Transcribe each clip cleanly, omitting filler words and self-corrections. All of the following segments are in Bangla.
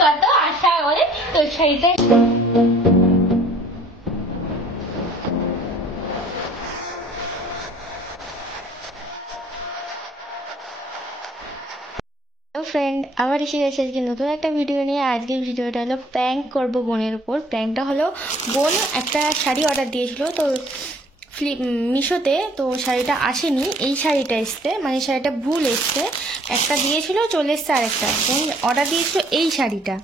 কত আশা বলে তোর শাড়িটা। ফ্রেন্ড আবার এসে গেছে আজকে নতুন একটা ভিডিও নিয়ে। আজকের ভিডিওটা হলো প্র্যাঙ্ক করবো বোনের উপর। প্র্যাঙ্কটা হলো বোন একটা শাড়ি অর্ডার দিয়েছিল তো মিশোতে, তো শাড়িটা আসেনি, এই শাড়িটা এসছে, মানে শাড়িটা ভুল এসছে, একটা দিয়েছিল চলে এসছে আরেকটা। বোন অর্ডার দিয়েছিল এই শাড়িটা,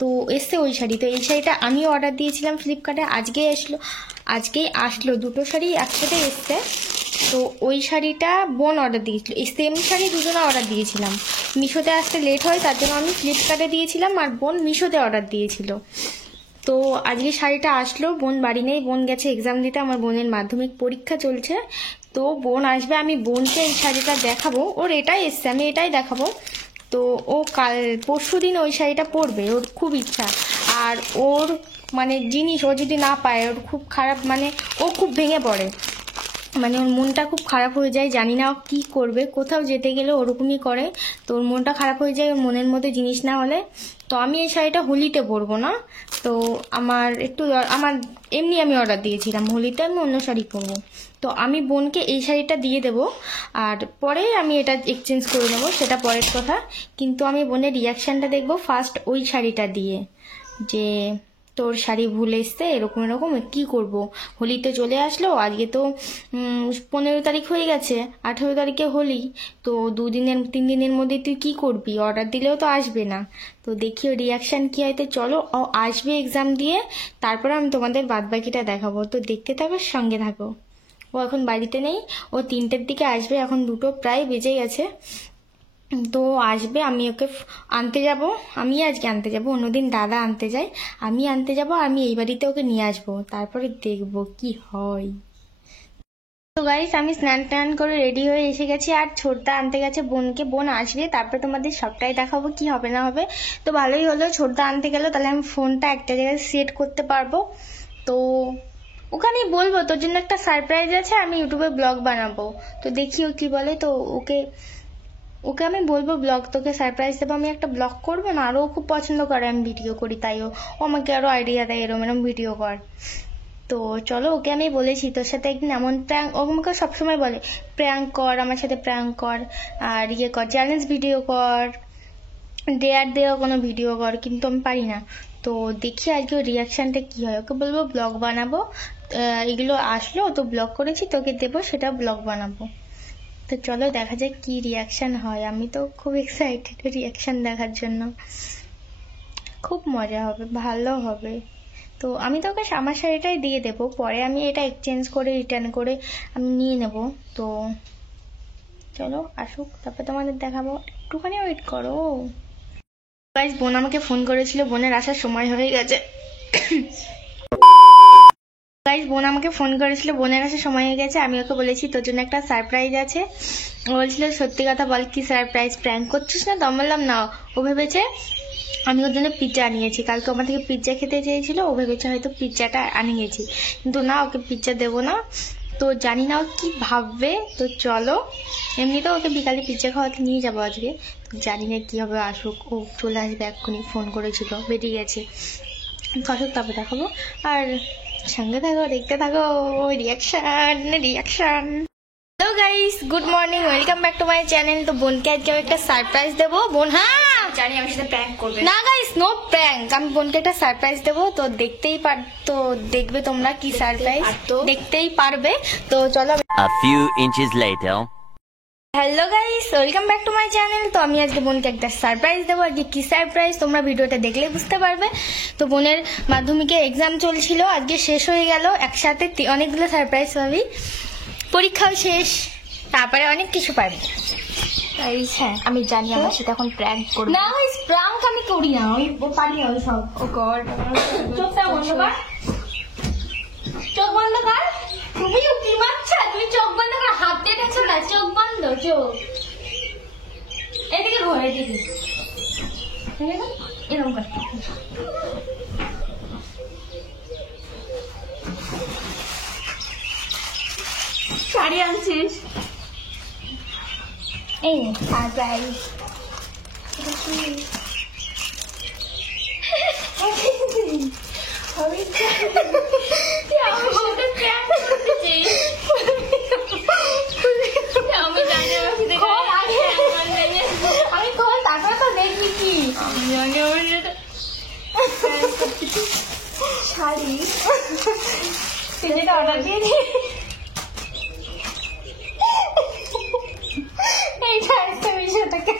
তো এসছে ওই শাড়ি। তো এই শাড়িটা আমিও অর্ডার দিয়েছিলাম ফ্লিপকার্টে, আজকেই আসলো দুটো শাড়ি একসাথে এসছে। তো ওই শাড়িটা বোন অর্ডার দিয়েছিল, এই সেম শাড়ি দুজনে অর্ডার দিয়েছিলাম। মিশোতে আসতে লেট হয় তার জন্য আমি ফ্লিপকার্টে দিয়েছিলাম আর বোন মিশোতে অর্ডার দিয়েছিল। তো আজকে শাড়িটা আসলো, বোন বাড়ি নেই, বোন গেছে এক্সাম দিতে, আমার বোনের মাধ্যমিক পরীক্ষা চলছে। তো বোন আসবে, আমি বোনকে এই শাড়িটা দেখাবো, ওর এটাই এসছে, আমি এটাই দেখাবো। তো ও কাল পরশু দিন ওই শাড়িটা পরবে, ওর খুব ইচ্ছা। আর ওর মানে জিনিস ও যদি না পায় ওর খুব খারাপ, মানে ও খুব ভেঙে পড়ে, মানে ওর মনটা খুব খারাপ হয়ে যায়, জানি না কি করবে, কোথাও যেতে গেলে ওরকমই করে। তো ওর মনটা খারাপ হয়ে যায় ওর মনের মধ্যে জিনিস না হলে। তো আমি এই শাড়িটা হোলিতে পরবো না, তো আমার এমনি আমি অর্ডার দিয়েছিলাম, হোলিতে আমি অন্য শাড়ি পরবো। তো আমি বোনকে এই শাড়িটা দিয়ে দেবো আর পরে আমি এটা এক্সচেঞ্জ করে নেবো, সেটা পরের কথা। কিন্তু আমি বোনের রিয়াকশানটা দেখবো ফার্স্ট ওই শাড়িটা দিয়ে, যে তোর শাড়ি ভুল এসছে এরকম এরকম কি করব, হোলিতে চলে আসলো, আজকে তো 15 তারিখ হয়ে গেছে, 18 তারিখে হোলি, তো 3 দিনের মধ্যে তুই কি করবি, অর্ডার দিলেও তো আসবে না। তো দেখি ওর রিয়াকশান কি হয়। তো চলো, ও আসবে এক্সাম দিয়ে, তারপরে আমি তোমাদের বাদবাকিটা দেখাবো, তো দেখতে থাকো, সঙ্গে থাকো। ও এখন বাড়িতে নেই, ও 3টের দিকে আসবে, এখন 2টো প্রায় বেজে গেছে। তো আসবে, আমি ওকে আনতে যাব, আমি আজকে আনতে যাব, অন্যদিন দাদা আনতে যায়, আমি আনতে যাব, আমি এই বাড়িতে ওকে নিয়ে আসবো, তারপরে দেখবো কি হয়। তো গাইস আমি স্নান টান করে রেডি হয়ে এসে গেছি, আর ছোটদা আনতে গেছে বোনকে, বোন আসবে তারপরে তোমাদের সবটাই দেখাবো কি হবে না হবে। তো ভালোই হলো ছোটদা আনতে গেল, তাহলে আমি ফোনটা একটা জায়গায় সেট করতে পারবো। তো ওখানেই বলবো তোর জন্য একটা সারপ্রাইজ আছে, আমি ইউটিউবে ব্লগ বানাবো, তো দেখি ও কি বলে। তো ওকে আমি বলবো ব্লগ, তোকে সারপ্রাইজ দেবো, আমি একটা ব্লগ করবো না, আরও খুব পছন্দ করে আমি ভিডিও করি, তাই ও আমাকে আরো আইডিয়া দেয় এরম এরম ভিডিও কর। তো চলো, ওকে আমি বলেছি তোর সাথে একদিন এমন প্র্যাঙ্ক, ও আমাকে সবসময় বলে প্র্যাঙ্ক কর, আমার সাথে প্র্যাঙ্ক কর, আর ইয়ে কর, চ্যালেঞ্জ ভিডিও কর, ডেয়ার দেওয়া কোনো ভিডিও কর, কিন্তু আমি পারি না। তো দেখি আজকে ওর রিয়াকশানটা কি হয়, ওকে বলবো ব্লগ বানাবো, এগুলো আসলো তো ব্লগ করেছি তোকে দেবো, সেটা ব্লগ বানাবো। তো চলো দেখা যাক কি রিয়াকশন হয়, আমি তো খুব এক্সাইটেড রিয়াকশন দেখার জন্য, খুব মজা হবে, ভালো হবে। তো আমি তোকে আমার শাড়িটাই দিয়ে দেবো, পরে আমি এটা এক্সচেঞ্জ করে রিটার্ন করে আমি নিয়ে নেব। তো চলো আসুক, তারপর তোমাদের দেখাবো, একটুখানি ওয়েট করো। গাইস বোন আমাকে ফোন করেছিল, বোনের আসার সময় হয়ে গেছে। গাইস বোন আমাকে ফোন করেছিল, বোনের আসার সময় হয়ে গেছে, আমি ওকে বলেছি তোর জন্য একটা সারপ্রাইজ আছে। ও বলছিল সত্যি কথা বল কি সারপ্রাইজ, প্র্যাঙ্ক করছিস না? তো আমি বললাম না, ও ভেবেছে আমি ওর জন্য পিৎজা আনিয়েছি, কালকে আমার থেকে পিৎজা খেতে চেয়েছিল, ও ভেবেছে হয়তো পিৎজাটা আনিয়েছি, কিন্তু না, ওকে পিৎজা দেবো না। তো জানি না ও কি ভাববে। তো চলো, এমনিতেও ওকে বিকালে পিৎজা খাওয়াতে নিয়ে যাবো আজকে, তো জানি না কি হবে, আসুক, ও চলে আসবে এক্ষুনি, ফোন করেছিল, বেরিয়ে গেছে, আসুক তারপর দেখাবো। আর সঙ্গে থাকো, দেখতে থাকো reaction. Hello guys, good morning, welcome back to my channel. তো বোনকে আজকে একটা সারপ্রাইজ দেবো, বোন হ্যাঁ জানি আমার সাথে প্র্যাঙ্ক করবে না গাইস, নো প্র্যাঙ্ক, আমি বোনকে একটা সারপ্রাইজ দেবো, তো তো দেখবে তোমরা কি সারপ্রাইজ, দেখতেই পারবে। তো চলো, A few inches later. Hello guys, welcome back to my channel. তো আমি আজকে বোনকে একটা সারপ্রাইজ দেবো, আজকে কি সারপ্রাইজ তোমরা ভিডিওটা দেখলেই বুঝতে পারবে। তো বোনের মাধ্যমিকে এক্সাম চলছিল, আজকে শেষ হয়ে গেল, একসাথে অনেকগুলো সারপ্রাইজ পাবি, পরীক্ষাও শেষ, তারপরে অনেক কিছু পাবি। হ্যাঁ আমি জানি আমার সাথে এখন প্র্যাঙ্ক করবে না গাইস, প্র্যাঙ্ক আমি করি না, ওই পারি না ওই সব। ও গড, চোখটা বন্ধ কর, চোখ বন্ধ কর, তুমি উকি মারছা, তুমি চোখ বন্ধ কর, হাত দিয়ে দেখছো না, চোখ বন্ধ, চোখ এদিকে ঘোর, এদিকে এরকম কর, শাড়ি আনছিস? এই সারপ্রাইজ, আমি খোল, তারপরে তো দেখবি কি শাড়ি তুই যেটা অর্ডার দিয়ে দিই। এইটা একটা বিষয় থেকে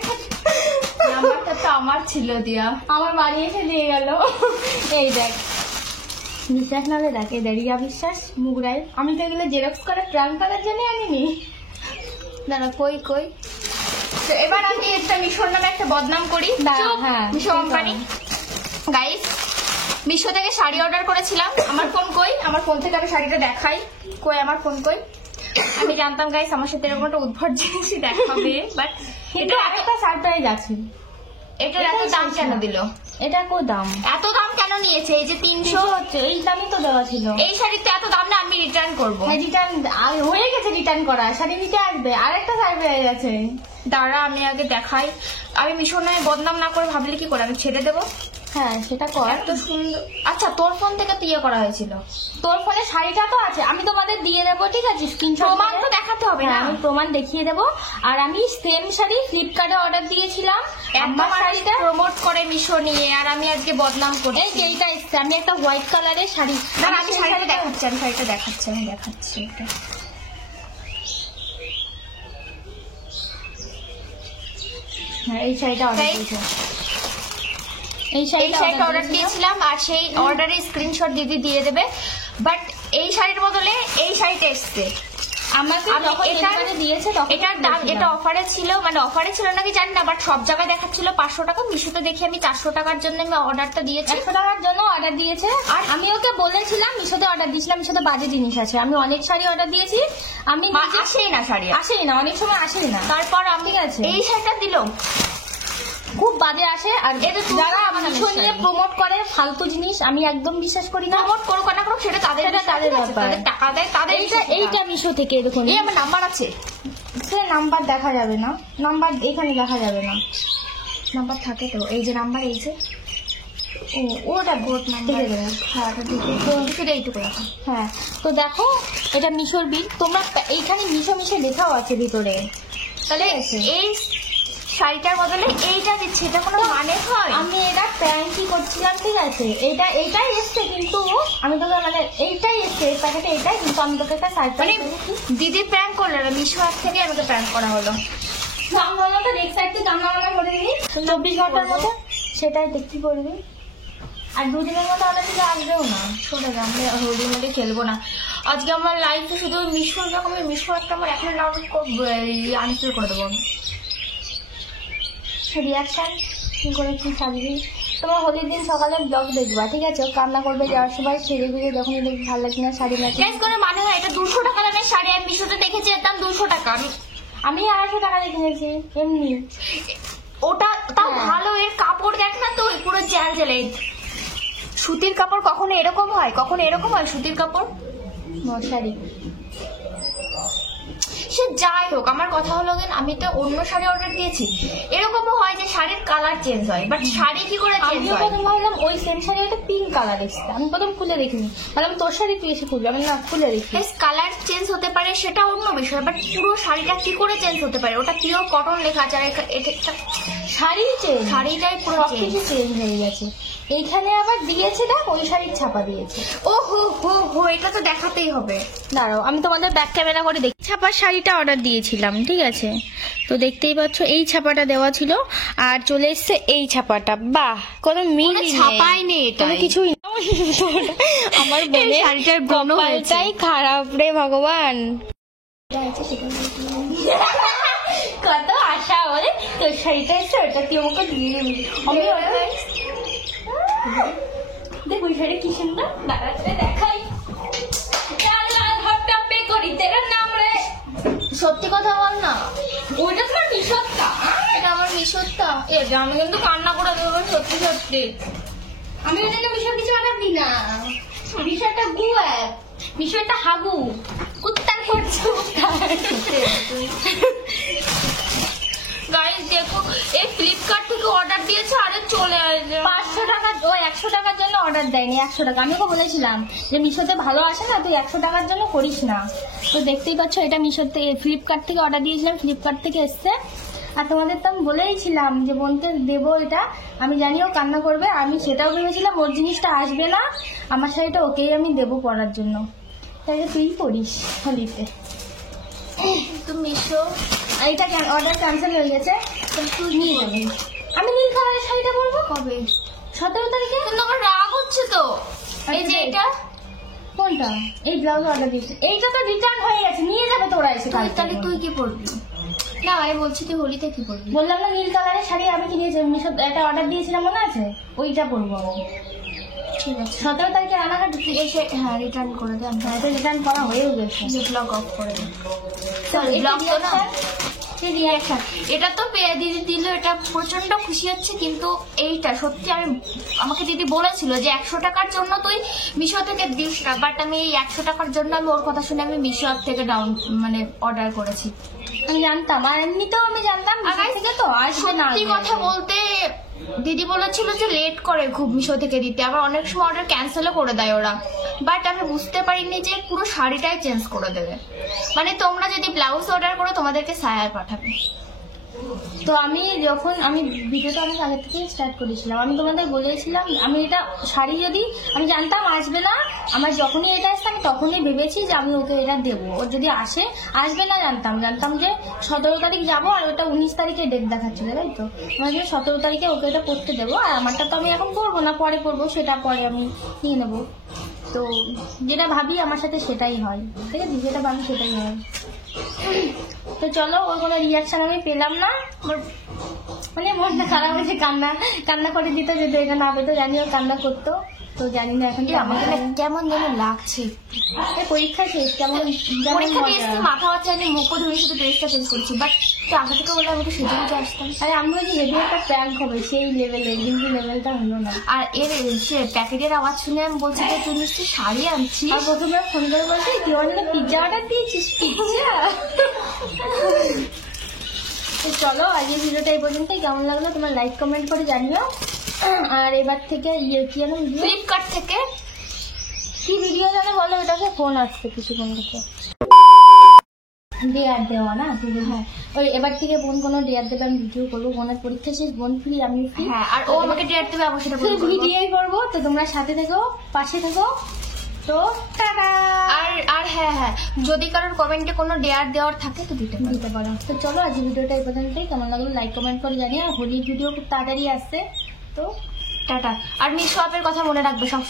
নাম্বারটা তো আমার ছিল দিয়া, আমার বাড়ি এসে দিয়ে গেল। এই দেখ, বিশ্বাস না হলে দেখ, এই দেখ রিয়া বিশ্বাস মুগরাই। আমি তো এগুলো জেরক্স করে প্রাণ করার জন্য আনিনি। দাঁড়া কই কই। তো এবার আমি একটা মিশোর নামে একটা বদনাম করি। দাঁড়া, হ্যাঁ, মিশো কোম্পানি। গাইস, মিশো থেকে শাড়ি অর্ডার করেছিলাম। আমার ফোন কই? আমার ফোন থেকে আমি শাড়িটা দেখাই। কই আমার ফোন কই? আমি জানতাম গাইস আমার সাথে এরকম একটা উদ্ভট জিনিসই দেখাবে, বাট কিন্তু আরেকটা সারপ্রাইজ আছে। এটার এত দাম কেন দিল? এটা কো দাম? এত দাম কেন নিয়েছে? এই যে 300 হচ্ছে, এই দামই তো দেওয়া ছিল। এই শাড়িতে এত দাম না, আমি রিটার্ন করবো। হ্যাঁ, রিটার্ন হয়ে গেছে, রিটার্ন করা, শাড়ি নিতে আসবে। আরেকটা সারপ্রাইজ আছে। দাঁড়া আমি আগে দেখাই। আমি মিশোর নামে বদনাম না করে ভাবলে কি করে? আমি ছেড়ে দেবো? হ্যাঁ, সেটা কর। এত সুন্দর। আচ্ছা, তোর ফোন থেকে তো ইয়ে করা হয়েছিল। তোর ফোনে শাড়িটা তো আছে, আমি তোমাদের দিয়ে দেবো, ঠিক আছে? স্ক্রিনশট প্রমাণ তো দেখাতে হবে না? আমি প্রমাণ দেখিয়ে দেবো। আর আমি সেম শাড়ি ফ্লিপকার্টে অর্ডার দিয়েছিলাম। আমার শাড়িটা প্রমোট করে মিশো নিয়ে, আর আমি আজকে বদনাম করছি। এই যে এইটা এসছে, আমি একটা হোয়াইট কালারের শাড়ি। আমি শাড়িটা দেখাচ্ছি, আমি শাড়িটা দেখাচ্ছি এটা। হ্যাঁ, এই শাড়িটা অর্ডার দিয়েছিলাম। এই শাড়িটা অর্ডার দিয়েছিলাম, আর সেই অর্ডারের স্ক্রিনশট দিদি দিয়ে দেবে। বাট এই শাড়ির বদলে এই শাড়িটা এসছে। আমাকে যখন এখানে দিয়েছে তখন এটার দাম, এটা অফারে ছিল, মানে অফারে ছিল নাকি জানি না, বাট সব জায়গায় দেখাচ্ছিল 500 টাকা। মিশোতে দেখি আমি 400 টাকার জন্য আমি অর্ডারটা দিয়েছি। 100 টাকার জন্য অর্ডার দিয়েছে। আর আমি ওকে বলেছিলাম মিশোতে অর্ডার দিয়েছিলাম, মিশোতে বাজে জিনিস আছে। আমি অনেক শাড়ি অর্ডার দিয়েছি, আমি আসেই না শাড়ি, আসেই না, অনেক সময় আসেই না। তারপর আমি ঠিক আছে, এই শাড়িটা দিল, খুব বাজে আসে। আর এটা যারা মিশো নিয়ে প্রমোট করে ফালতু জিনিস, আমি একদম বিশ্বাস করি না। প্রমোট করুক না করুক সেটা তাদের ব্যাপার। তাদের টাকা দেয়, তাদের এইটা মিশো থেকে দেখুন, এই আমার নাম্বার আছে। সে নাম্বার দেখা যাবে না, নাম্বার এখানে দেখা যাবে না। নাম্বার থাকে তো, এই যে নাম্বার, এই যে ওটা ভোট নাম্বার। হ্যাঁ সেটা এইটুকু রাখো। হ্যাঁ, তো দেখো এটা মিশোর বিল। তোমরা এইখানে মিশো মিশো লেখাও আছে ভিতরে। তাহলে এই শাড়িটার বদলে এইটা দিচ্ছে, এটা কোনো মানে হয়? আমি এটা প্র্যাঙ্কই করছিলাম, ঠিক আছে? এইটাই এসছে, কিন্তু আমি তোকে মানে এইটাই এসছে, এই প্যাকেটে এইটাই, কিন্তু আমি তোকে একটা সারপ্রাইজ দিয়েছি। দিদি প্র্যাঙ্ক করলো না, মিশো অ্যাপ থেকে আমাকে প্র্যাঙ্ক করা হলো। দাম হলো তো নেক্সট সাইড তুই দাম নামানো করে দিবি 24 ঘন্টার মতো, সেটাই দেখতে করবি। আর 2 দিনের মতো অর্ডার দিলে আসবেও না। শোনা যায়, আমরা হোলি মোডে খেলবো না আজকে। আমার লাইফে শুধু মিশো রকমের মিশো একটা আমার এখন আনস্টল করে দেবো আমি। রিয়াকশন কি করে কি সাজবি? তোমার হোলির দিন সকালে ব্লগ দেখবা, ঠিক আছে? কান্না করবে যাওয়ার সময়, সেরে গুজে যখনই দেখবি ভালো লাগছে না শাড়ি লাগছে। গাইস করে মানে হয়, এটা 200 টাকা দামের শাড়ি, আমি মিশোতে দেখেছি এর দাম 200 টাকা। আমি 250 টাকা দিয়ে কিনেছি এমনি। ওটা তাও ভালো, এর কাপড় দেখ না তো, পুরো জ্যাল জ্যালে। সুতির কাপড় কখনো এরকম হয়? কখনো এরকম হয় সুতির কাপড়? মশারি সে যাই হোক, আমার কথা হলো আমি তো অন্য শাড়ি অর্ডার দিয়েছি। এরকমও হয় যে শাড়ির কালার চেঞ্জ হয়, বাট শাড়ি কি করে চেঞ্জ আমিও হয়? প্রথম ভাবলাম ওই সেম শাড়ি একটা পিঙ্ক কালার এসছে, আমি প্রথম খুলে দেখিনি, ভাবলাম তোর শাড়ি তুই এসে খুলবি, আমি না খুলে দেখি। কালার চেঞ্জ হতে পারে সেটা অন্য বিষয়, বাট পুরো শাড়িটা কি করে চেঞ্জ হতে পারে? ওটা পিওর কটন লেখা আছে, আর এটা শাড়ি চেঞ্জ, শাড়িটাই পুরো সবকিছু চেঞ্জ হয়ে গেছে। এইখানে আবার দিয়েছে দেখ, ওই শাড়ির ছাপা দিয়েছে। ও হো হো হো, এটা তো দেখাতেই হবে। দাঁড়াও আমি তোমাদের ব্যাক ক্যামেরা করে দেখি। ছাপার শাড়িটা অর্ডার দিয়েছিলাম, ঠিক আছে? তো দেখতেই পাচ্ছ এই ছাপাটা দেওয়া ছিল, আর চলে এসছে এই ছাপাটা। বাহ, কোনো মিল ছাপাই নেই, এটা কিছুই। আমার বোনের শাড়িটার কপালটাই খারাপ রে ভগবান। কত আশা বলে তোর শাড়িটা এসছে, ওটা তুই আমাকে দিয়ে দিবি। আমি দেখ ওই শাড়ি কি সুন্দর, দাঁড়াতে দেখাই। সত্যি কথা বল না, ওইটা তোমার মিশোরটা, এটা আমার মিশোরটা। আমি কিন্তু কান্না করে দেবো, সত্যি সত্যি। আমি ওই জন্য মিশোর কিছু অর্ডার দিই না। মিশোরটা গু অ্যাপ, মিশোরটা হাগু কুত্তার করছো। গাইস দেখো, এই ফ্লিপকার্ট থেকে অর্ডার দিয়েছে আরে চলে আসবে 500 টাকা, ও 100 টাকার জন্য অর্ডার দেয়নি, 100 টাকা। আমি ওকে বলেছিলাম যে মিশোতে ভালো আসে না, তুই 100 টাকার জন্য করিস না। তো দেখতেই পাচ্ছ এটা মিশোতে, ফ্লিপকার্ট থেকে অর্ডার দিয়েছিলাম, ফ্লিপকার্ট থেকে এসছে। আর তোমাদের তো আমি বলেইছিলাম যে বোনকে দেবো এটা, আমি জানি ও কান্না করবে, আমি সেটাও ভেবেছিলাম ওর জিনিসটা আসবে না, আমার শাড়িটা ওকেই আমি দেবো পরার জন্য, তাই তুই পরিস হোলিতে। তো মিশো এইটা অর্ডার ক্যান্সেল হয়ে গেছে, তো তুই নিয়ে যাবি। আমি নীল কালারের শাড়িটা পরবো কবে 17 তারিখে। কিন্তু আমার রাগ হচ্ছে তো। এই যে এটা কোনটা? এই ব্লাউজ অর্ডার দিয়েছে, এইটা তো রিটার্ন হয়ে গেছে, নিয়ে যাবে তোরা এসে। তাহলে তুই কি পরবি? না আমি বলছি তুই হোলিতে কি পরবি? বললাম না নীল কালারের শাড়ি আমি কিনেছি, মিশো একটা অর্ডার দিয়েছিলাম মনে আছে, ওইটা পরবো আমি। ঠিক আছে 17 তারিখে রানাঘাট এসে হ্যাঁ রিটার্ন করে দে। আমি এটা রিটার্ন করা হয়েও গেছে। ব্লগ অফ করে দে। এই ব্লগ তো না রিয়াকশন এটা তো পেয়ে দিদি দিল, এটা প্রচন্ড খুশি হচ্ছে। কিন্তু এইটা সত্যি আমাকে দিদি বলেছিল যে 100 টাকার জন্য তুই মিশো থেকে দিস না, বাট আমি এই 100 টাকার জন্য আমি ওর কথা শুনে আমি মিশো অ্যাপ থেকে মানে অর্ডার করেছি। আমি জানতাম, আর এমনিতেও আমি জানতাম মিশো থেকে তো আসবে না। সত্যি কথা বলতে দিদি বলেছিল যে লেট করে খুব মিশো থেকে দিতে, আবার অনেক সময় অর্ডার ক্যান্সেলও করে দেয় ওরা। বাট আমি বুঝতে পারিনি যে পুরো শাড়িটাই চেঞ্জ করে দেবে, মানে তোমরা যদি ব্লাউজ অর্ডার করো তোমাদেরকে সায়া পাঠাবে। তো আমি যখন আমি ভিডিওটা অনেক আগে থেকে স্টার্ট করেছিলাম, আমি তোমাদের বলেছিলাম আমি এটা শাড়ি যদি আমি জানতাম আসবে না, আমার যখনই এটা আসছে আমি তখনই ভেবেছি যে আমি ওকে এটা দেবো, ওর যদি আসবে না জানতাম যে 17 তারিখ যাবো, আর ওটা 19 তারিখে ডেট দেখাচ্ছিল, তাই তো আমার 17 তারিখে ওকে এটা করতে দেবো। আর আমারটা তো আমি এখন করবো না, পরে করবো, সেটা পরে আমি নিয়ে নেবো। তো যেটা ভাবি আমার সাথে সেটাই হয়, ঠিক আছে, যেটা ভাবি সেটাই হয়। তো চলো, ওর কোনো রিয়াকশন আমি পেলাম না, মানে মনটা খারাপ হয়েছে, কান্না করে দিত, যদি এটা না পেতো জানি ও কান্না করতো। তো জানি না এখন আমাকে না কেমন যেন লাগছে। পরীক্ষা শেষ, কেমন পরীক্ষা দিয়ে এসে মাথা বাচ্চা নিয়ে মুখ ধরে শুধু ড্রেসটা চেঞ্জ করছি, বাট আগে থেকে বলে আমি তো সেজে গুজে আসতাম। আরে আমি বলছি হেভি একটা প্র্যাঙ্ক হবে সেই লেভেলে, কিন্তু লেভেলটা হলো না। আর এর সে প্যাকেটের আওয়াজ শুনে আমি বলছি যে তুই নিশ্চয়ই শাড়ি আনছিস। আর প্রথমে ফোন করে বলছি তুই আমার জন্য পিজ্জা অর্ডার দিয়েছিস, পিজ্জা। তো চলো আজকের ভিডিওটা এই পর্যন্তই, কেমন লাগলো তোমার লাইক কমেন্ট করে জানিও। আর এবার থেকে কি জানো ফ্লিপকার্ট থেকে কি ভিডিও জানো বলো, ওটাকে ফোন আসছে কিছুক্ষণ থেকে, ডেয়ার দেওয়া না তুমি। হ্যাঁ ওই এবার থেকে বোন কোনো ডেয়ার দেবে, আমি ভিডিও করবো, বোনের পরীক্ষা শেষ, বোন ফ্রি আমি ফ্রি। হ্যাঁ আর ও আমাকে ডেয়ার দেবে, আমার সেটা ভিডিওই করবো। তো তোমরা সাথে থেকো, পাশে থেকো। তো টাটা। আর হ্যাঁ যদি কারোর কমেন্টে কোনো ডেয়ার দেওয়ার থাকে তো দিতে পারো। তো চলো আজ ভিডিওটা এই পর্যন্তই, কেমন লাগলো লাইক কমেন্ট করে জানিও। হোলির ভিডিও খুব তাড়াতাড়ি আসছে, তো টাটা। আর মিশো অ্যাপের কথা মনে রাখবে সবসময়।